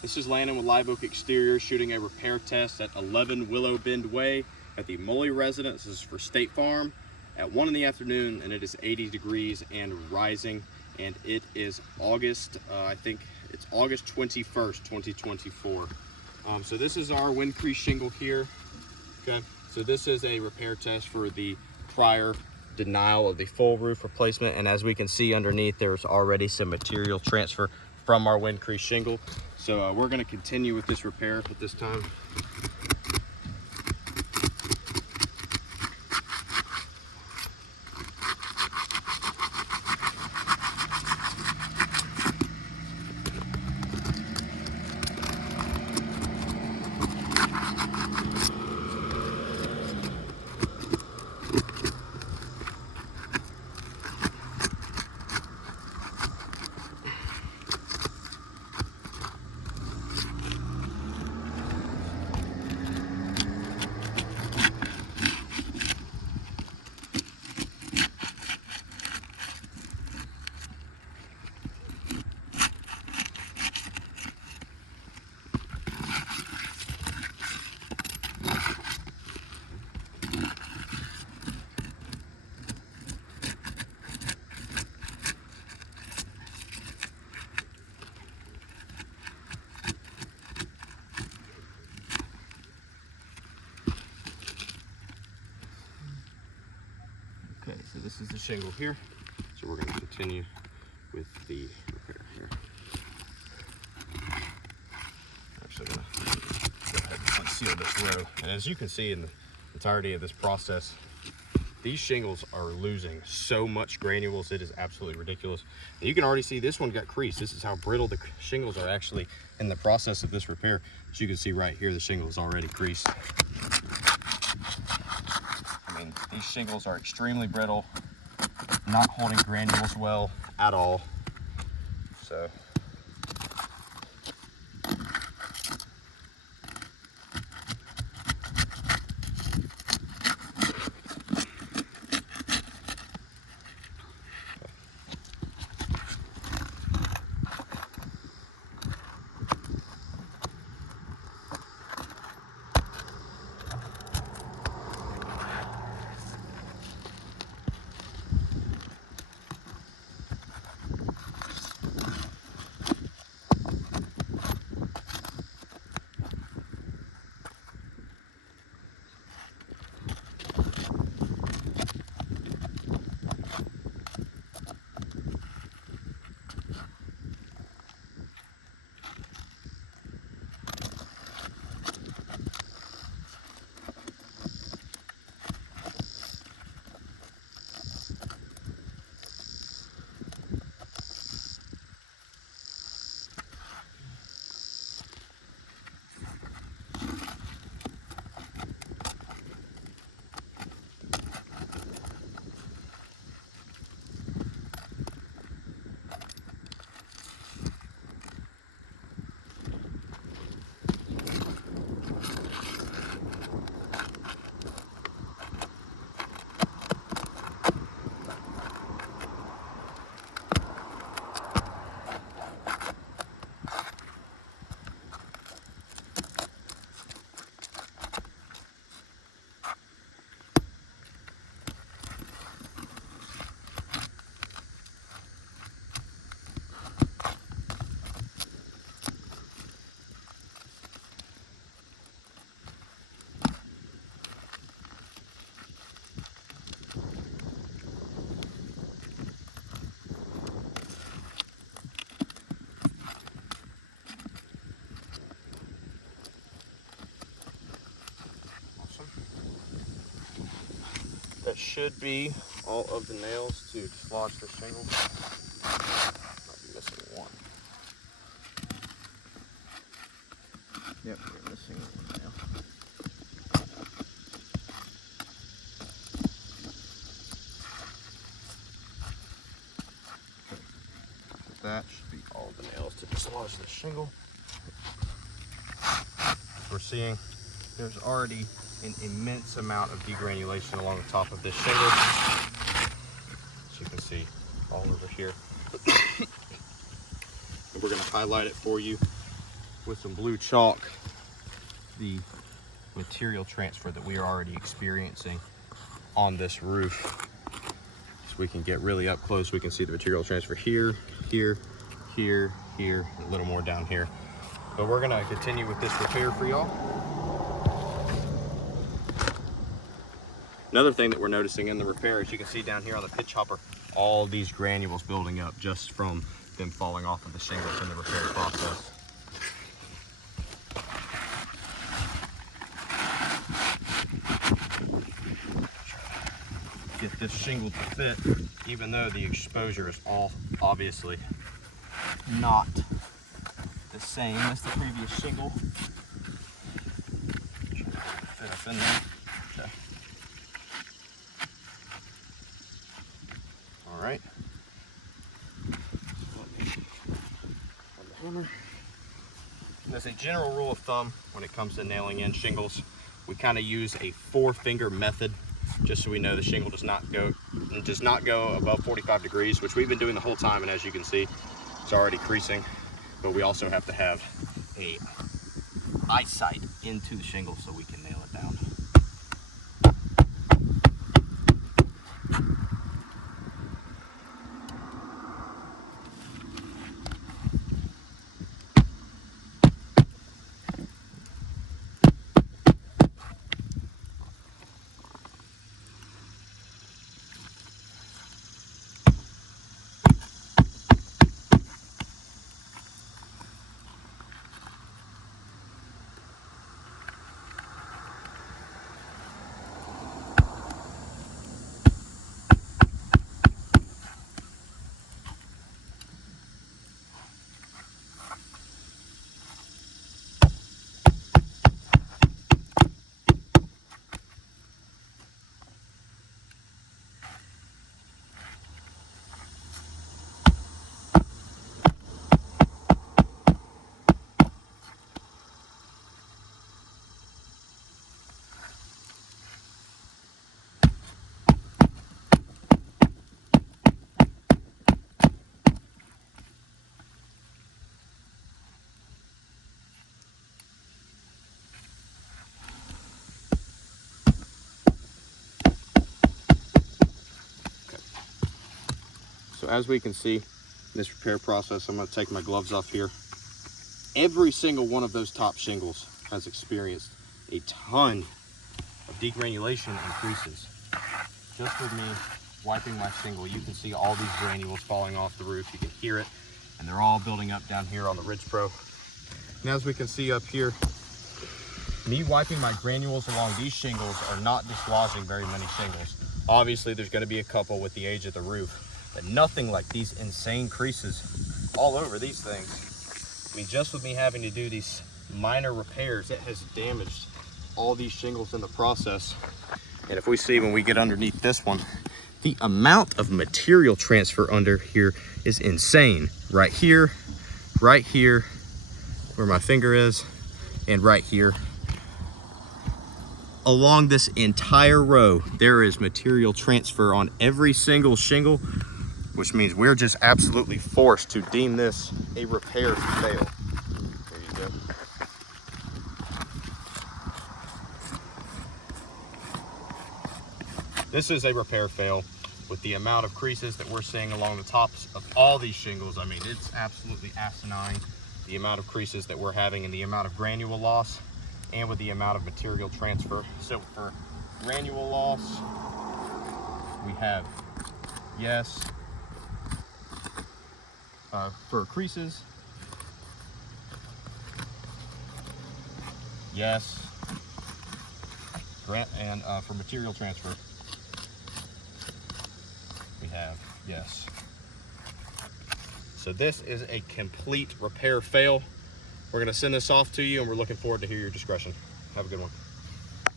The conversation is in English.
This is Landon with Live Oak Exterior shooting a repair test at 11 Willow Bend Way at the Mulley residence. This is for State Farm at 1 in the afternoon, and it is 80 degrees and rising, and it is August, I think it's August 21st, 2024. So this is our wind crease shingle here. Okay, so this is a repair test for the prior denial of the full roof replacement, and as we can see underneath, there's already some material transfer from our wind crease shingle. So we're going to continue with this repair at this time. Okay, so this is the shingle here. So we're going to continue with the repair here. Actually, going to go ahead and unseal this row. And as you can see in the entirety of this process, these shingles are losing so much granules, it is absolutely ridiculous. And you can already see this one got creased. This is how brittle the shingles are actually in the process of this repair. As you can see right here, the shingle is already creased. I mean, these shingles are extremely brittle, not holding granules well at all. So that should be all of the nails to dislodge the shingle. Might be missing one. Yep, we're missing one nail. That should be all the nails to dislodge the shingle. We're seeing there's already an immense amount of degranulation along the top of this shingle. As you can see, all over here. And we're going to highlight it for you with some blue chalk the material transfer that we are already experiencing on this roof. So we can get really up close. We can see the material transfer here, here, here, here, and a little more down here. But we're gonna continue with this repair for y'all. Another thing that we're noticing in the repair, as you can see down here on the pitch hopper, all these granules building up just from them falling off of the shingles in the repair process. Get this shingle to fit, even though the exposure is all obviously not the same as the previous shingle. Fit up in there. Okay. All right. As a general rule of thumb, when it comes to nailing in shingles, we kind of use a 4-finger method, just so we know the shingle does not go above 45 degrees, which we've been doing the whole time, and as you can see, it's already creasing. But we also have to have a eyesight into the shingle so we can nail it down. So as we can see in this repair process, I'm going to take my gloves off here. Every single one of those top shingles has experienced a ton of degranulation and creases. Just with me wiping my shingle, you can see all these granules falling off the roof. You can hear it, and they're all building up down here on the Ridge Pro. And as we can see up here, me wiping my granules along these shingles are not dislodging very many shingles. Obviously, there's going to be a couple with the age of the roof, but nothing like these insane creases all over these things. I mean, just with me having to do these minor repairs, it has damaged all these shingles in the process. And if we see when we get underneath this one, the amount of material transfer under here is insane. Right here, where my finger is, and right here. Along this entire row, there is material transfer on every single shingle, which means we're just absolutely forced to deem this a repair fail. There you go. This is a repair fail with the amount of creases that we're seeing along the tops of all these shingles. I mean, it's absolutely asinine, the amount of creases that we're having and the amount of granule loss, and with the amount of material transfer. So for granule loss, we have yes. For creases, yes. And for material transfer, we have yes. So this is a complete repair fail. We're going to send this off to you, and we're looking forward to hear your discretion. Have a good one.